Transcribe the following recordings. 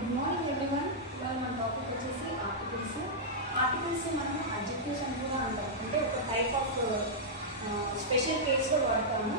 Good morning everyone. ఇవాళ మన topic వచ్చేసి ఆర్టికల్స్. ఆర్టికల్స్ మనం అడ్జెక్టివ్స్ అని కూడా అంటాం. అంటే ఒక టైప్ ఆఫ్ స్పెషల్ కేస్లో వాడతాము.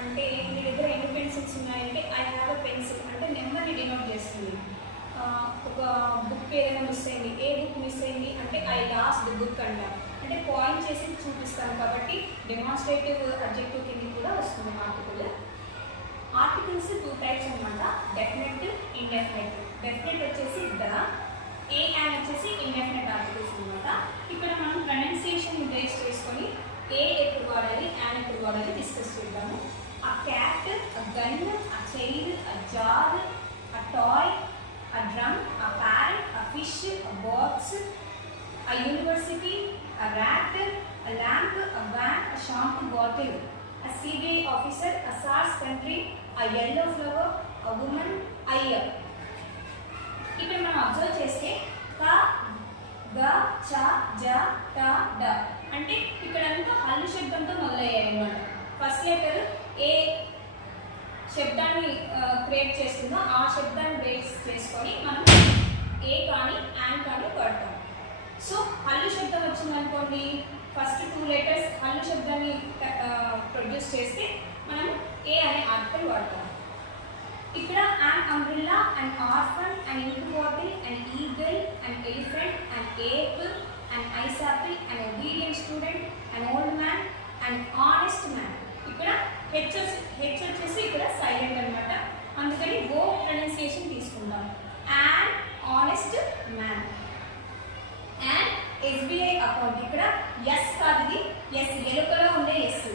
అంటే మీ దగ్గర ఎన్ని పెన్సిల్స్ ఉన్నాయంటే ఐ హ్యావ్ ఎ పెన్సిల్ అంటే నెంబర్ని డినోట్ చేస్తుంది. ఒక బుక్ ఏదైనా మిస్ అయింది, ఏ బుక్ మిస్ అయింది అంటే ఐ లాస్ట్ ది బుక్ అంటాం. అంటే పాయింట్ చేసి చూపిస్తాం కాబట్టి డెమాన్స్ట్రేటివ్ అడ్జెక్టివ్ కింద కూడా వస్తుంది ఆర్టికల్. ఆర్టికల్స్ టూ టైప్స్ అనమాట, డెఫినెట్, ఇండెఫినెట్. డెఫినెట్ వచ్చేసి ద, ఏ అండ్ వచ్చేసి ఇండెఫినెట్ ఆర్టికల్స్ అనమాట. ఇక్కడ మనం ప్రొనౌన్సియేషన్ బేస్ చేసుకొని ఏ ఎప్పుడు వాడాలి, అండ్ ఎప్పుడు వాడాలి డిస్కస్ చేద్దాము. ఆ క్యాట్, ఆ గన్, ఆ చైర్, ఆ జార్, ఆ toy, a drum, a parrot, a fish, a box, a university, a rat, a lamp, a van, a shampoo bottle, a CBI officer, a SARS country, a yellow flower, a woman, a year. ఇక్కడ మనం observe చేస్తే క, గ, చ, జ, ట, డ అంటే ఇక్కడంతా హల్లు శబ్దంతో మొదలయ్యాయి అన్నమాట. ఫస్ట్ లెటర్ ఏ శబ్దాన్ని క్రియేట్ చేస్తుందో ఆ శబ్దాన్ని బేస్ చేసుకొని మనం ఏ కానీ అండ్ కానీ వాడతాం. సో హల్లు శబ్దం వచ్చిందనుకోండి, ఫస్ట్ టూ లెటర్స్ హల్లు శబ్దాన్ని ప్రొడ్యూస్ చేస్తే మనం ఏ అనే ఆర్టికల్ వాడతాం. ఇక్కడ an umbrella, an orphan, an ink bottle, an eagle, an elephant, an ape, an ice apple, an obedient student, an old man, an honest man. ఇక్కడ H వచ్చేసి ఇక్కడ silent అనమాట, అందుకని ఓ ప్రొనౌన్సియేషన్ తీసుకుందాం. And honest man. And SBI account. ఇక్కడ yes కాదు, ఇది yes ఎలుకలో ఉండే ఎస్.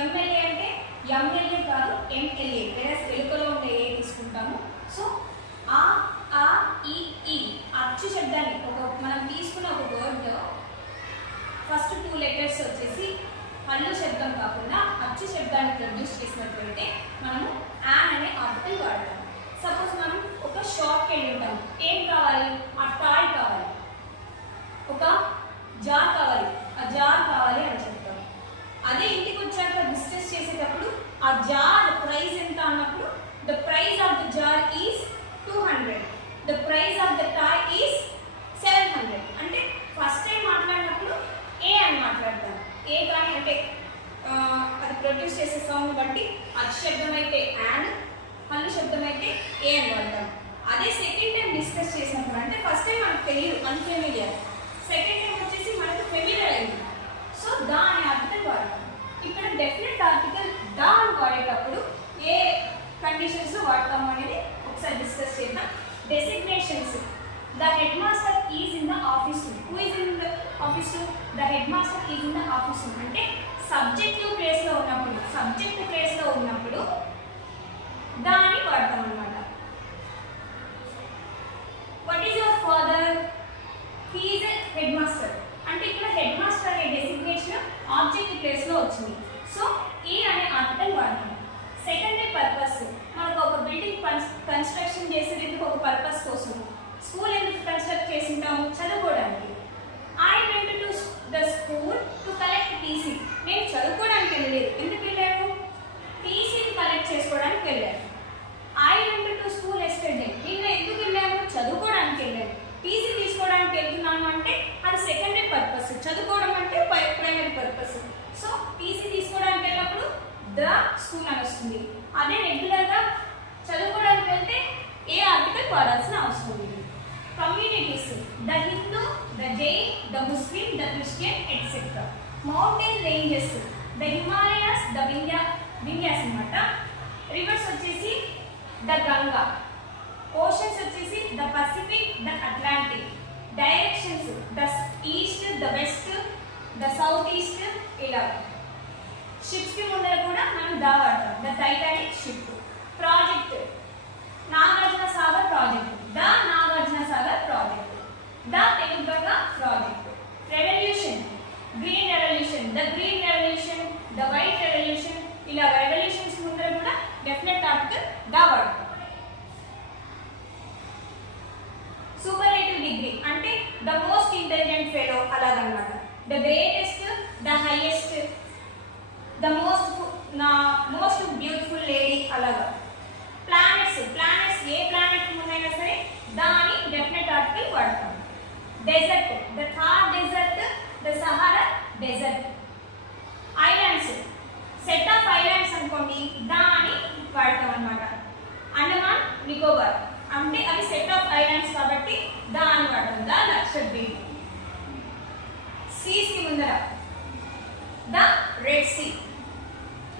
ఎంఎల్ఏ అంటే ఎంఎల్ఏ కాదు ఎంఎల్ఏ, ఎలుకలో ఉండే ఏ తీసుకుంటాము. సో ఆ, ఈ అచ్చు శబ్దాన్ని మనం తీసుకున్న ఒక వర్డ్లో ఫస్ట్ టూ లెటర్స్ వచ్చేసి హల్లు శబ్దం కాకుండా అచ్చు శబ్దాన్ని ప్రొడ్యూస్ చేసినట్లయితే మనము యాన్ అనే ఆర్టికల్ వాడతాం. సపోజ్ మనం ఒక షాప్కి వెళ్ళి ఉంటాం, ఏం కావాలి, ఆ టాయ్ కావాలి, ఒక జార్ కావాలి, ఆ జార్ కావాలి అని చెప్తాం. అదే ఇంటికి వచ్చాక డిస్కస్ చేసేటప్పుడు ఆ జార్ ప్రైస్ ఎంత అన్నప్పుడు the price of the jar is 200, the price of the toy is 700. అంటే ఫస్ట్ టైం మాట్లాడినప్పుడు ఏ అని మాట్లాడతాం. ఏ కానీ అంటే అది ప్రొడ్యూస్ చేసే సౌండ్ బట్టి అచ్చు శబ్దం అయితే అండ్, హల్లు శబ్దం అయితే ఏ అని వాడతాం. అదే సెకండ్ టైం డిస్కస్ చేసినప్పుడు అంటే ఫస్ట్ టైం మనకు తెలియదు, అన్ఫెమిలియర్, సెకండ్ టైం వచ్చేసి మనకు ఫెమిలియర్ అయింది, సో దా అనే ఆర్టికల్ వాడతాం. ఇక్కడ డెఫినెట్ ఆర్టికల్ దా అని వాడేటప్పుడు ఏ కండిషన్స్లో వాడతాము అనేది ఒకసారి డిస్కస్ చేద్దాం. Designations. The headmaster is in the office room. Who is in the office room? The headmaster is in the office room. అంటే సబ్జెక్టివ్ ప్లేస్లో ఉన్నప్పుడు దాన్ని వాడతాం అన్నమాట. What is your father? He is a headmaster. అంటే ఇక్కడ head master అనే designation object ప్లేస్లో వచ్చింది, సో ఈ అనే ఆర్టికల్ వాడతాం. Secondary purpose. మనకు ఒక బిల్డింగ్ కన్స్ట్రక్షన్ చేసేందుకు ఒక పర్పస్ కోసం. స్కూల్ ఎందుకు కన్స్ట్రక్ట్ చేసి ఉంటాము, చదువుకోవడానికి. I went to the school to collect TC. నేను చదువుకోవడానికి వెళ్ళలేదు, ఎందుకు వెళ్ళాను, టీసీని కలెక్ట్ చేసుకోవడానికి వెళ్ళాను. I went to school yesterday. నిన్న ఎందుకు వెళ్ళాను, చదువుకోవడానికి వెళ్ళాను. టీసీ తీసుకోవడానికి వెళ్తున్నాను అంటే అది సెకండరీ పర్పస్, చదువుకోవడం అంటే ప్రైమరీ పర్పస్. సో టీసీ తీసుకోవడానికి వెళ్ళినప్పుడు ద స్కూల్ అని వస్తుంది. అదే రెగ్యులర్గా చదువుకోవడానికి వెళ్తే ఏ ఆర్టికల్ వాడాల్సిన అవసరం లేదు. Communities. The Hindu, the Jain, the Muslim, the Christian, etc. Mountain ranges. The Himalayas, the Vindhyas అన్నమాట. Rivers వచ్చేసి the Ganga. Oceans వచ్చేసి the Pacific, the Atlantic. Directions the east, the west, the southeast ఇలా. Ships కి ముందర కూడా మనం దా వాడతాం. The Titanic ship. Project. Nagarjuna Sagar project. The Nagarjuna Sagar project. The Telugu Ganga project. Revolution. Green revolution. The green revolution, the white revolution. ఇలా revolutions ముందర కూడా definite article the వాడతాం. సూపర్లేటివ్ డిగ్రీ అంటే ద మోస్ట్ ఇంటెలిజెంట్ ఫెలో అలాగనమాట. The greatest, the highest, the most beautiful lady అలాగా. Planets. ఏ planet ముందైనా సరే the desert, the Thar desert, the Sahara desert. Islands, set of islands అనుకోండి, దా అని వాడతాం అన్నమాట. అండమాన్ నికోబార్ అంటే అవి సెట్ ఆఫ్ ఐలాండ్స్ కాబట్టి దా అని వాడతాం, ద లక్షద్వీప్. సీస్ కి ముందర the Red Sea.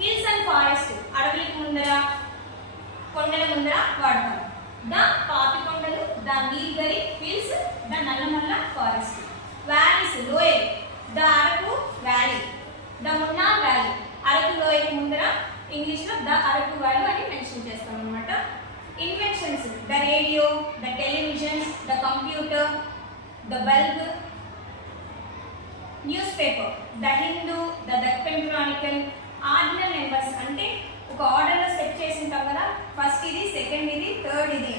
Hills and forest, అడవులకు ముందర కొండల ముందర వాడతాం, the Papikondalu, the Nilgiri Hills, the Nallamala forest. Valleys, లోయలు, the Araku valley, the Munnar valley. Araku లోయకు ముందర ఇంగ్లీష్ లో ద అరకు వ్యాలీ అని మెన్షన్ చేస్తాం అన్నమాట. Inventions, the radio, the television, the computer, the bulb. Newspaper, the Hindu, the Deccan Chronicle. Ordinal numbers అంటే ఒక ఆర్డర్లో సెట్ చేసి ఉంటాం కదా, ఫస్ట్ ఇది, సెకండ్ ఇది, థర్డ్ ఇది.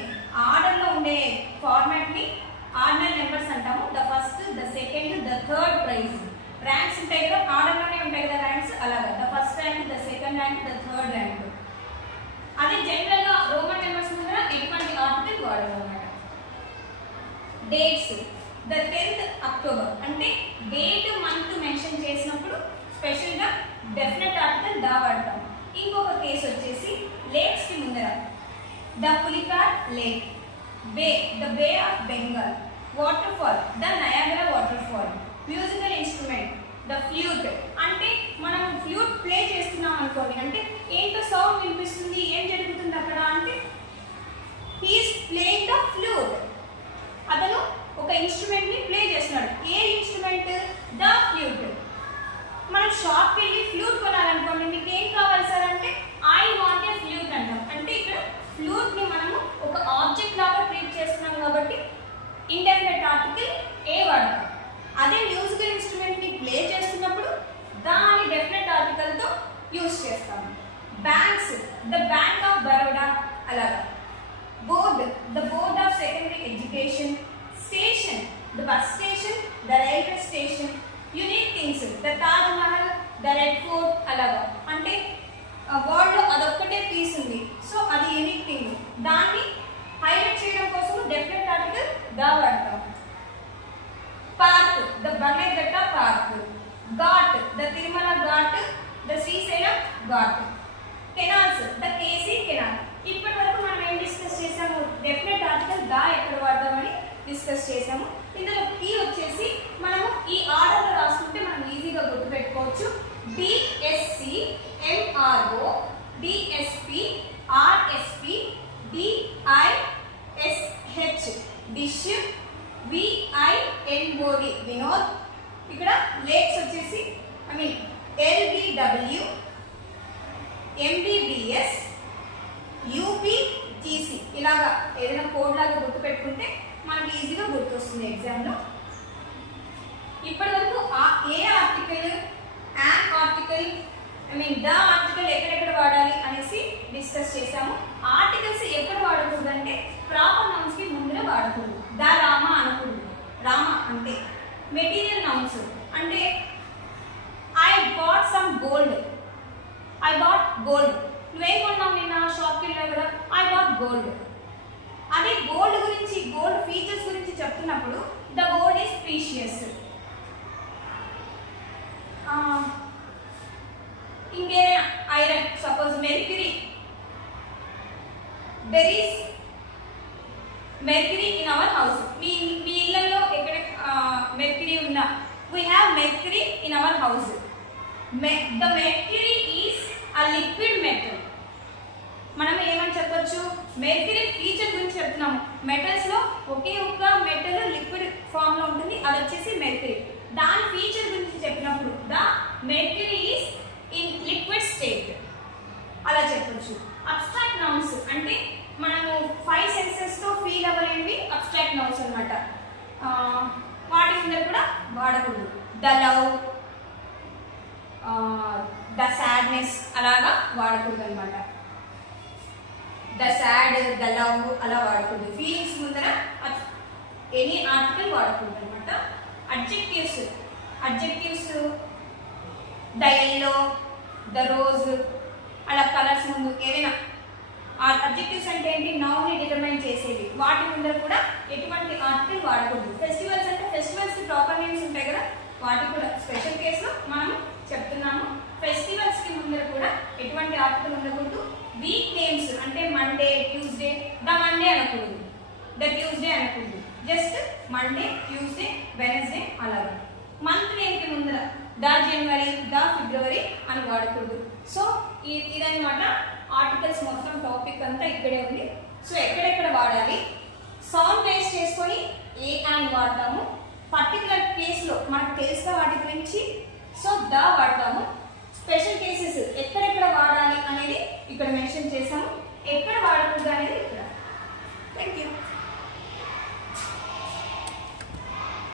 ఆర్డర్లో ఉండే ఫార్మాట్ని ఆర్డినల్ నెంబర్స్ అంటాము. The first, the second, the third prize. Ranks ఉంటాయి కదా, ఆర్డర్లోనే ఉంటాయి కదా ర్యాంక్స్, అలాగా the first rank, the second rank, the third rank. అదే జనరల్గా రోమన్ నెంబర్స్ ముందర ఎటువంటి ఆర్టికల్ వాడదు అన్నమాట. డేట్స్, ద 10th అక్టోబర్ అంటే డేట్ మంత్ మెన్షన్ చేసినప్పుడు స్పెషల్గా డెఫినెట్ ఆర్టికల్ దా వాడతాం. ఇంకొక కేసు వచ్చేసి లేక్స్ కి ముందర the Pulicat lake, bay, the bay of Bengal. Waterfall, the Niagara waterfall. Musical instrument, the flute అంటే మనం ఫ్లూట్ ప్లే చేస్తున్నాం అనుకోండి, అంటే ఏంటో సౌండ్ వినిపిస్తుంది, ఏం జరుగుతుంది అక్కడ అంటే హీఈస్ ప్లేయింగ్ ద ఫ్లూట్. అతను ఒక ఇన్స్ట్రుమెంట్ ని ప్లే చేస్తున్నాడు. ఏ ఇన్స్ట్రుమెంట్? The flute. మనం షాప్కి వెళ్ళి ఫ్లూట్ కొనాలనుకోండి, మీకు ఏం కావాలి సార్ అంటే ఐ వాంట్ ఏ ఫ్లూట్ అంటాం. అంటే ఇక్కడ ఫ్లూట్ ని మనము ఒక ఆబ్జెక్ట్ లాగా ట్రీట్ చేస్తున్నాం కాబట్టి ఇండెఫినెట్ ఆర్టికల్ ఏ వాడతాం. అదే మ్యూజికల్ ఇన్స్ట్రుమెంట్ ని ప్లే చేస్తున్నప్పుడు దాని డెఫినెట్ ఆర్టికల్ తో యూజ్ చేస్తాము. Banks, the Bank of Baroda అలాగా. Board, the board of secondary education. Station, the bus station, the railway station. Unique things, the Taj Mahal, the Red Fort అలాగా. అంటే వరల్డ్ లో అదొక్కటే పీస్ ఉంది, సో అది యూనిక్ థింగ్. దాన్ని హైలైట్ చేయడం కోసం డెఫినెట్ ఆర్టికల్ దా వాడతాం. Park, the Bannerghatta park. Ghat, the Tirumala ghat, the Srisailam ghat. Canals, the KC canal. ఇప్పటి వరకు మనం ఏం డిస్కస్ చేసాము? డెఫినెట్ ఆర్టికల్ దా ఎక్కడ వాడదామని డిస్కస్ చేసాము. ఇందులో కీ వచ్చేసి మనము ఈ ఆర్డర్లో రాసుకుంటే మనం ఈజీగా గుర్తుపెట్టుకోవచ్చు. DSC, MRO, DSP, RSP, D I S H dish, V I N O D Vinod. ఇక్కడ లేక్స్ వచ్చేసి ఎల్బిడబ్ల్యూ, ఎంబీబీఎస్, యూపీటీసీ. ఇలాగా ఏదైనా కోడ్ లాగా గుర్తుపెట్టుకుంటే మనకి ఈజీగా గుర్తొస్తుంది ఎగ్జామ్లో. ఇప్పటి వరకు a article, an article, the article ఎక్కడెక్కడ వాడాలి అనేసి డిస్కస్ చేసాము. ఆర్టికల్స్ ఎక్కడ వాడకూడదు అంటే ప్రాపర్ నౌన్స్ కి ముందర వాడకూడదు. ద రామ అనకూడదు. రామ అంటే మెటీరియల్ నౌన్స్ అంటే I bought some gold, I bought gold. నువ్వేం కొన్నావు నిన్న షాప్కి వెళ్ళావు కదా, ఐ బాట్ గోల్డ్. అదే గోల్డ్ గురించి, గోల్డ్ ఫీచర్స్ గురించి చెప్తున్నప్పుడు ద గోల్డ్ ఈస్ ప్రీషియస్. ఇంకేదైనా iron, suppose mercury, there is mercury in our house. మీ ఇళ్లలో ఎక్కడ మెర్క్యూరీ ఉందా? We have mercury in our house. The mercury is a liquid metal. మనం ఏమని చెప్పొచ్చు? మెర్క్యూరీ ఫీచర్ గురించి చెప్తున్నాము. మెటల్స్ లో ఒకే ఒక్క మెటల్ లిక్విడ్ ఫామ్ లో ఉంటుంది, అది వచ్చేసి మెర్క్యూరీ. దాని ఫీచర్ గురించి చెప్పినప్పుడు the mercury is in liquid state అలా చెప్పొచ్చు. అబ్స్ట్రాక్ట్ నౌన్స్ అంటే మనము 5 సెన్సెస్ తో ఫీల్ అవ్వలేనివి అబ్స్ట్రాక్ట్ నౌన్స్ అన్నమాట. వాటి మీద కూడా వాడకూడదు. ద లవ్, ద సాడ్నెస్ అలాగా వాడకూడదు అనమాట. ద సాడ్, ద లవ్ అలా వాడకూడదు. ఫీలింగ్స్ ముందర ఎనీ ఆర్టికల్ వాడకూడదు అనమాట. Adjectives, adjectives the yellow, the rose అలా కలర్స్ ముందు ఏదైనా. అడ్జెక్టివ్స్ అంటే ఏంటి? నౌన్ ని డిటర్మైన్ చేసేవి. వాటి ముందర కూడా ఎటువంటి ఆర్టికల్ వాడకూడదు. ఫెస్టివల్స్ అంటే వాటి కూడా స్పెషల్ కేసులో మనం చెప్తున్నాము. ఫెస్టివల్స్కి ముందర కూడా ఎటువంటి ఆర్టికల్ ఉండకూడదు. వీక్ నేమ్స్ అంటే మండే, ట్యూస్డే, ద మండే అనకూడదు, ద ట్యూస్డే అనకూడదు. జస్ట్ మండే, ట్యూస్డే, వెనస్డే అలాగా. మంత్ నేమ్కి ముందర ద జనవరి, ద ఫిబ్రవరి అని వాడకూడదు. సో ఇదన్నమాట ఆర్టికల్స్ మొత్తం టాపిక్ అంతా ఇక్కడే ఉంది. సో ఎక్కడెక్కడ వాడాలి, సౌండ్ బేస్ చేసుకొని ఏ అని వాడతాము. పర్టికులర్ కేసులో మనకు తెలిసిన వాటి గురించి సో ద వాడతాము. స్పెషల్ కేసెస్ ఎక్కడెక్కడ వాడాలి అనేది ఇక్కడ మెన్షన్ చేసాము, ఎక్కడ వాడకూడదు అనేది ఇక్కడ. Thank you.